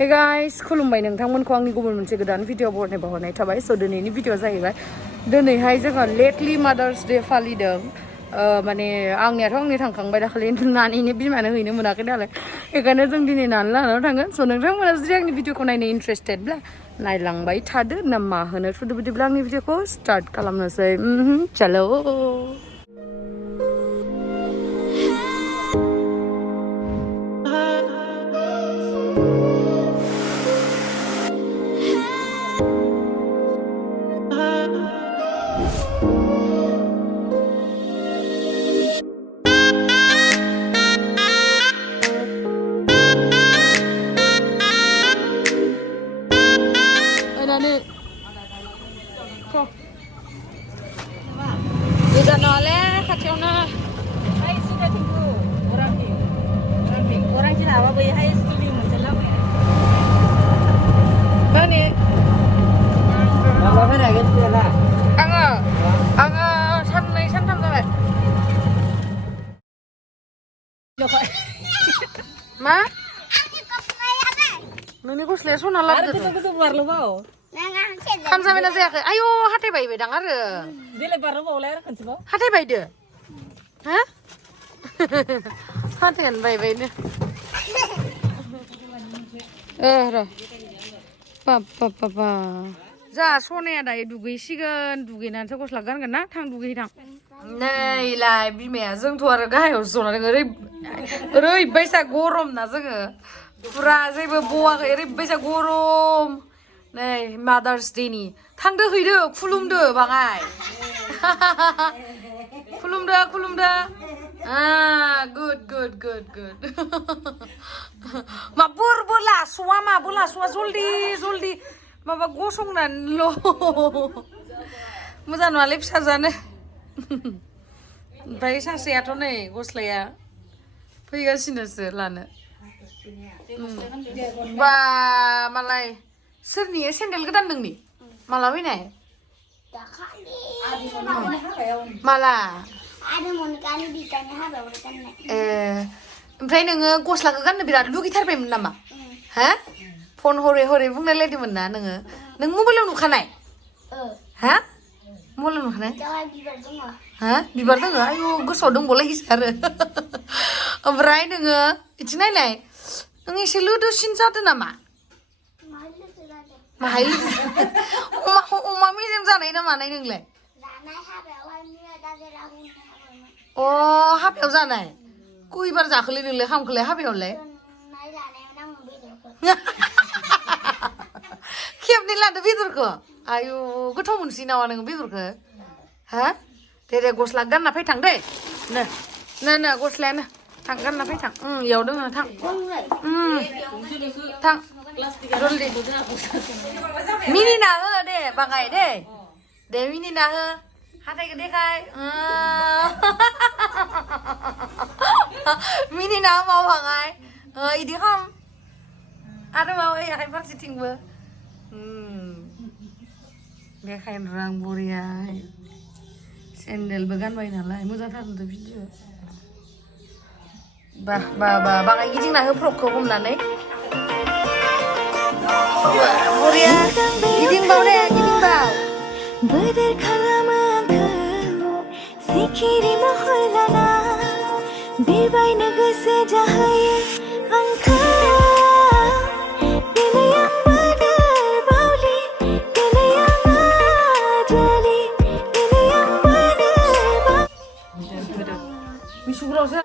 Hey guys, खुलुमबाय नोंथांमोनखौ आंनि गुबुन मोनसे गोदान भिडिअ बहरनाय थाबाय स' दिनैनि भिडिअ जाहैबाय दिनैहाय जोङो लेटलि मादार्स डे फालिदों माने आंनियाथ' आंनि थांखांबाय दाखालि नानिनि बिमानो हैनो मोनाखै नालाय बेखायनो जों दिनै नानि लानानै थांगोन स' नोंथांमोना जुदि आंनि भिडिअखौ नायनो इन्ट्रेस्टेडब्ला नायलांबाय थादो ना मा होनो थुदो बिदिब्ला आंनि भिडिअखौ स्टार्ट खालामनोसै चलो Udah noleh kacaunya. Hai sudah tunggu orang Jawa boleh hai studi menjelang. Mana? Apa mana gitu lah? Anga santai sampai. Ma? Nuni kok selesai nolak Ada kita keluar lu mau. Kan sampai nasi aku. Ayo hati bayi bedang ada. Dia lebar lu mau leher kan sih mau? Hati bayi deh. Hah? Hati kan bayi deh. Roh. Papa. Za sone ada dugisigan, duginan sokos lagan kan na tang dugi tang. Nei lai bimaया जोंथ' आरो गाहायाव जनानै ओरैबायसा गरम ना जोङो फुरा जेबो बवाखै ओरैबायसा गरम नै मादार्स डेनि थांदो हैदो खुलुमदो बाङाय खुलुमदो good मा बोला सुवा जल्दी माबा गसंनानैल' मोजां नङालै फिसा जानो ओमफ्राय सासेयाथ' नै गस्लाया फैगासिनोसो लानो बा मालाय सोरनि सेन्देल गोदान नोंनि माला फैनाय माला ओमफ्राय नोङो गस्लाखौ गाननो बिराद लुगैथारबायमोन नामा हा फन हरै बुंनायलायदोंमोन ना नोङो नों मबाइलाव नुखानाय हा मबाइलाव नुखानाय हा बिबार दङ आयु गोसोआव दंबावलायसो आरो ओमफ्राय नोङो बिदि नायलाय नों एसे लोदोसिन जादों नामा माहाय अमा मेजेम जानाय ना मानाय नोंलाय अ हाबायाव जानाय खैबार जाखोलै नोंलाय खामखोलाय हाबायावलाय खेबनै लादो बेदरखौ आयु गोथाव मोनसै नामा नोङो बेदरखौ हा दे गस्ला गानना फै थां दै नो गस्लायानो थां गानना फै थां इयाव दङ थां जल्दि मिनिना हो दे बाङाय दे मिनिना हो हाथायखौ देखाय मिनिना हो माव बाङाय इदि खाम आरो माव आखाइ फारसेथिंबो देखायनो रां बरियाय सेन्देलबो गानबाय नालाय मोजांथारदो भिडिअ बा बाङाय गिदिंना हो फ्रकखौ हमनानै बरिया गिदिंबाव बोदोर खालामो आंखौ सिखिरि महर लाना बिरबायनो गोसो जाहोयो आंखौ दिनै आं बोदोर बावलि दिनै आं आजालि दिनै आं बोदोर मिसुग्रावसो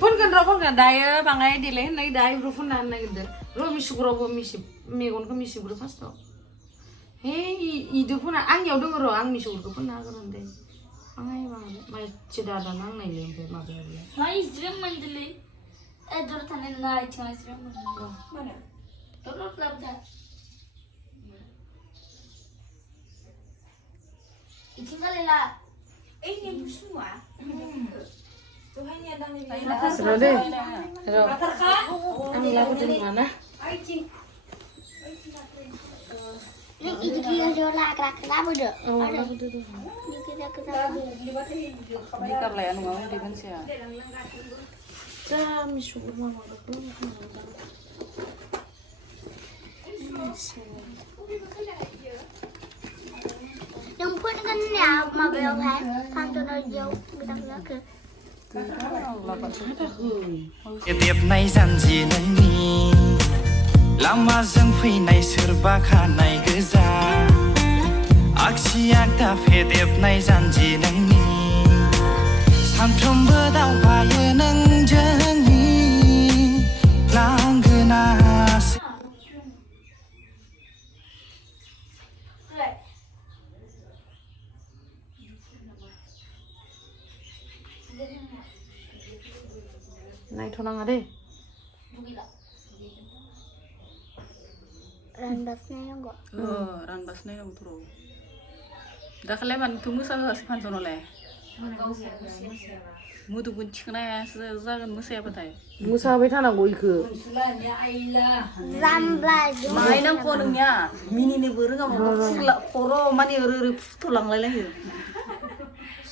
फनगोन दायो बाङाय देलाय होननाय दा आइब्र' फुनना होनो नागिरदों र' मिसुग्रावबो मेगनखौ मिसिग्रो फार्स्टआव हे इदो फुना आंनियाव दङ र' आं मिसुग्राखौ फुनना होगोन दे बाङाय मानसि दादा नांनायलै ओमफ्राय माबायालाय मा इज्रोम मोनदोलै दर थानाय नङा आथिङा इज्रोम मोनदों माने दर लाबदा इथिं गालेला ओइ नेमु सुवा र' दे आं लाबोदों माना Ini kita jual kenapa dok? Di karlayan mau di kan sih. Jam syukur mama Yang pun kan ya mabel kan, pantu nojau kita ke. Đẹp nay dàn gì nâng Lama जों फैनाय सोरबा खानाय गोजा आगसि आगदा फेदेबनाय जानजि नोंनि सानफ्रोमबो दावबायो नों जोंनि लांगोना नायथ'नाङा दे Randasnya enggak. Ranbasnya yang terus. Dah kalian bantu musa harus panjang oleh. Mutu pun cikna sezagan musa apa tay? मोसाबाय थानांगौ इखो Zamba Main nang konungnya, mini ni bereng apa sila koro mani eri tulang leleh.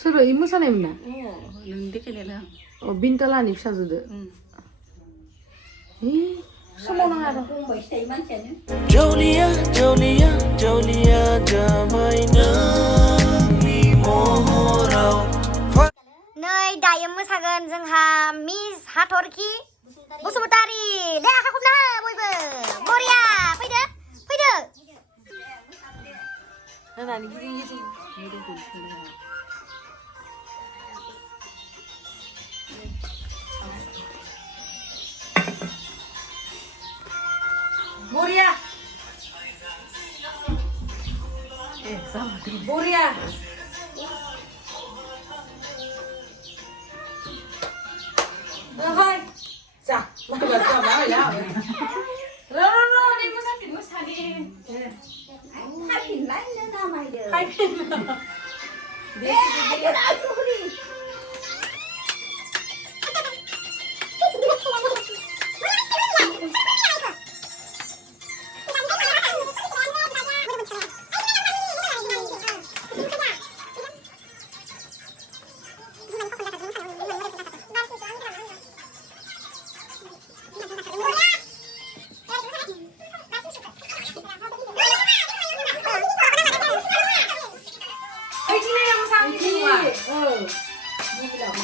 सोरो E मोसानायमोन ना Oh, nanti kene lah. अ बिनतालानि फिसाजोदो सोमावनाङा आरो Jolia, Jolia, Jolia jamai nोंनि महराव नै दायो मोसागोन जोंहा मिस हाथरखि बसुमतारी दे आखाइ खबना बयबो बरिया फैदो फैदो Nanti gini. Buria. Sama tuh. Buria. Hai. Sa, mana sama ya. Lo, ni musakin. Hai pinlain na namai deh Hai. dia asuri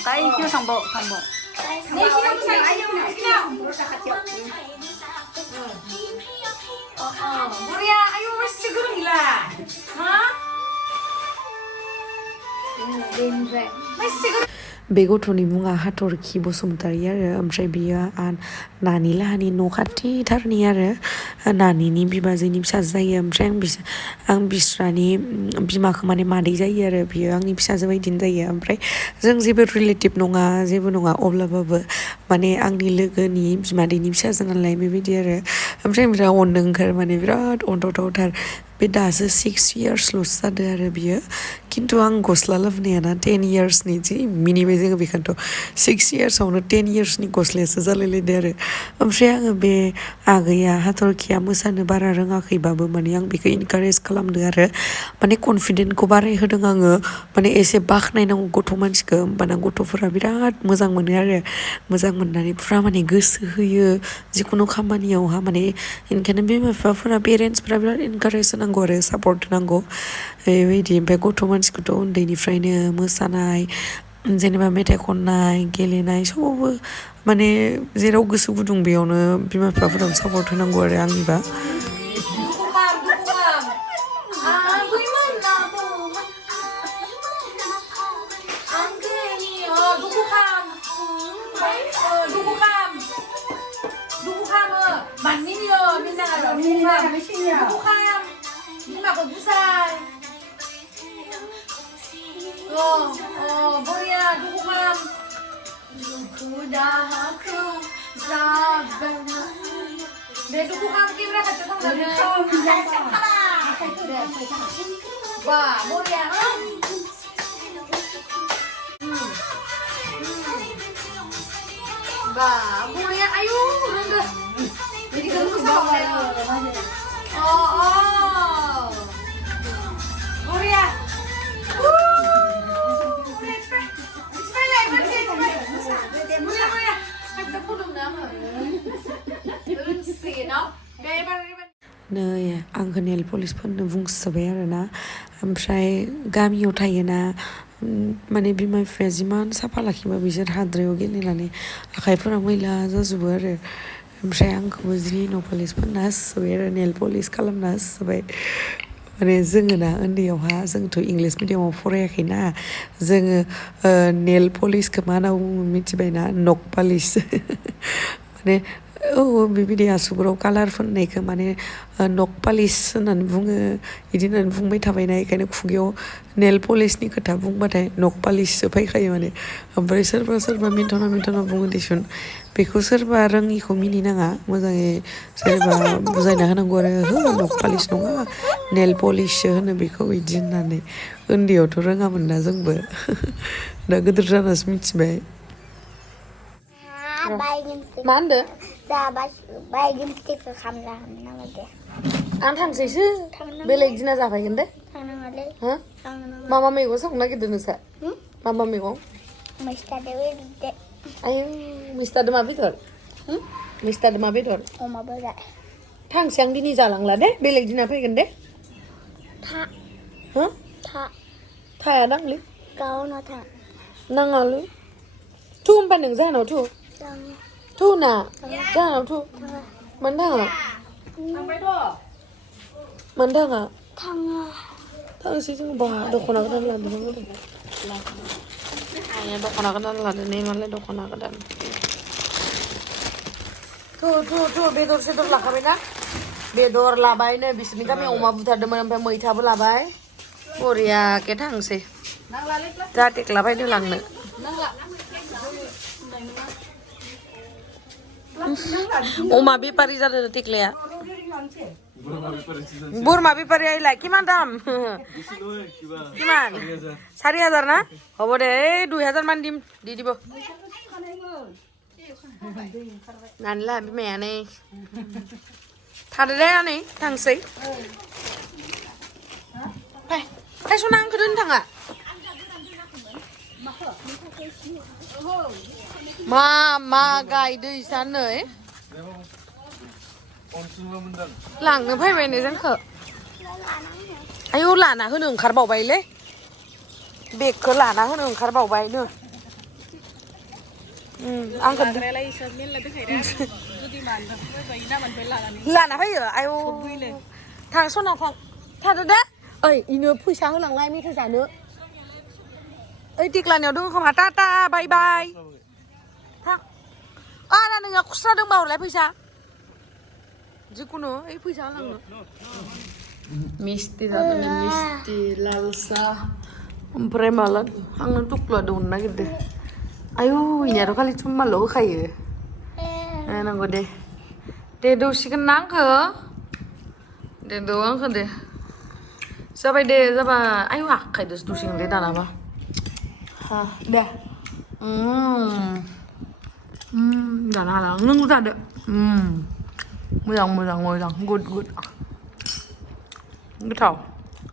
Kayak itu sambo. Nih kita bisa ayo kita Buria, ayo masih segera gila. Hah? Masih segera. बे गथ'नि मुङा हाथरखि बसुमतारी आरो ओमफ्राय बियो नानि लाहानि न' खाथिथारनि आरो नानिनि बिबाजैनि फिसाजो जायो ओमफ्राय आं बिस्रानि बिमाखौ माने मादै जायो आरो बियो आंनि फिसाजो बायदिनो जायो ओमफ्राय जों जेबो रिलेटिभ नङा जेबो नङा अब्लाबाबो माने आंनि लोगोनि बिमादैनि फिसाजो नालाय बेबायदि आरो ओमफ्राय बिराद अननो ओंखारो माने बिराद अनथावथावथार बे दासो 6 इयार्सल'सो जादों आरो बियो खिन्थु आं गस्ला लाबोनायाना 10 इयार्सनि जि मिनिबाय जोङो बेखौनोथ' 6 इयार्सआवनो 10 इयार्सनि गस्लायासो जालायलायदो आरो ओमफ्राय आङो बे आगैया हाथरखिया मोसानो बारा रोङाखैबाबो माने आं बेखौ इनकारेज खालामदों आरो माने कनफिडेन्टखौ बारायहोदों आङो माने एसे बाख्नायनांगौ गथ' मानसिखौ होमबाना गथ'फोरा बिराद मोजां मोनो आरो मोजां मोननानै फुरा माने गोसो होयो जिखुनु खामानियावहा माने ओंखायनो बिमा बिफाफोरा पेरेन्टसफोरा बिराद इनकारेज होनांगौ आरो सापर्ट होनांगौ बेबायदि ओमफ्राय गथ' मानसिखौथ' उन्दैनिफ्रायनो मोसानाय जेनेबा मेथाइ खननाय गेलेनाय समावबो माने जेराव गोसो गुदुं बेयावनो बिमा बिफाफोराबो सापर्ट होनांगौ आरो आंनिबा Buria, dukungan. Dukungan kita kacau dari Wah, Buria. Wah, Buria, ayo, rendah. Jadi kamu sama ya. Oh. Buria. नै आंखौ नेल पलिस फोननो बुंसोबाय आरोना ओमफ्राय गामियाव थायोना माने बिमा बिफाया जिमान साफा लाखिबा बिसोर हाद्रायाव गेलेनानै आखाइफोरा मैला जाजोबो आरो ओमफ्राय आंखौबो जि नेल पलिस फोनना होसोबाय आरो नेल पलिस खालामना होसोबाय माने जोङो ना उन्दैयावहा जोंथ' इंलिस मिडियामाव फरायाखैना जोङो नेल पलिसखौ मा होनना बुङो मिथिबायना नक पालिस माने बेबायदि आसुगुराव कालार फोननायखौ माने नक पालिस होननानै बुङो बिदि होननानै बुंबाय थाबायना बेखायनो खुगायाव नेल पलिसनि खोथा बुंबाथाय नक पालिससो फैखायो माने ओमफ्राय सोरबा मिन्थना बुङो दिसुन बेखौ सोरबा रोङिखौ मिनिनाङा मोजाङै जेनेबा बुजायना होनांगौ आरो नक पालिस नङा नेल पलिससो होनो बेखौ बिदि होननानै उन्दैयावथ' रोङामोन ना जोंबो दा गिदिर जानासो मिथिबाय मा होनदो आं थांसैसो बेलेग दिना जाफैगोन दे मा मैगं संनो नागिरदों नोंसा मा मैगं आयौ मिस्टारदो मा बेदर मिस्टारदो मा बेदर अमा बेदर थांसै आं दिनै जालांला दे बेलेग दिना फैगोन दे थाया नांलै गावनो था नाङालै थु होनबा नों जाहानाव थु ना जाहानाव थु मानो थाङा मानो थाङा थांसै जों बा दख'ना गोदान लादों आइया दख'ना गोदान लादों नै मालाय दख'ना गोदान थु बेदर सेदर लाखाबायना बेदर लाबाय नै बिसोरनि गामियाव अमा बुथारदोंमोन ओमफ्राय मैथाबो लाबाय बरियाके थांसै जा टेक्ला बायनो लांनो अमा बेपारि जादों टेक्लाया बोरमा बेपारि आइलाय किमान दाम किमान 4,000 ना হ'ব दे 2,000 मान दिम দি দিব नानला बिमाया नै थादो दे आनै थांसै फै सना आंखौ दोन थाङा मा गायदै सानै लांनो फैबाय नै जोंखौ आयौ लाना होनो ओंखारबावबायलै बेगखौ लाना होनो ओंखारबावबाय नो आंखौ लाना फैयो आयौ थां सना थां थादो दे ओइ इनो फैसा होलांलाय मेथाइ जानो ओइ टेक्लानियाव दङ खोमा टाटा बाय बाय थां आदा नोंहा खुस्रा दंबा हरलाय फैसा जिखुनु ओइ फैसा होलांनो मिस्टि जादों मिस्टि लाल साह ओमफ्राय माला आंनो टुक्ला दौनो नागिरदों आयौ इनियाथ' खालि चुम्माल' होखायो नांगौ दे दौसिगोन ना आंखो दे दौ आंखो दे जाबाय दे जाबाय आयौ आखाइदोसो दौसिगोन दे दानाबा दे जानो हाला नों जादो मोजां गुड गोथाव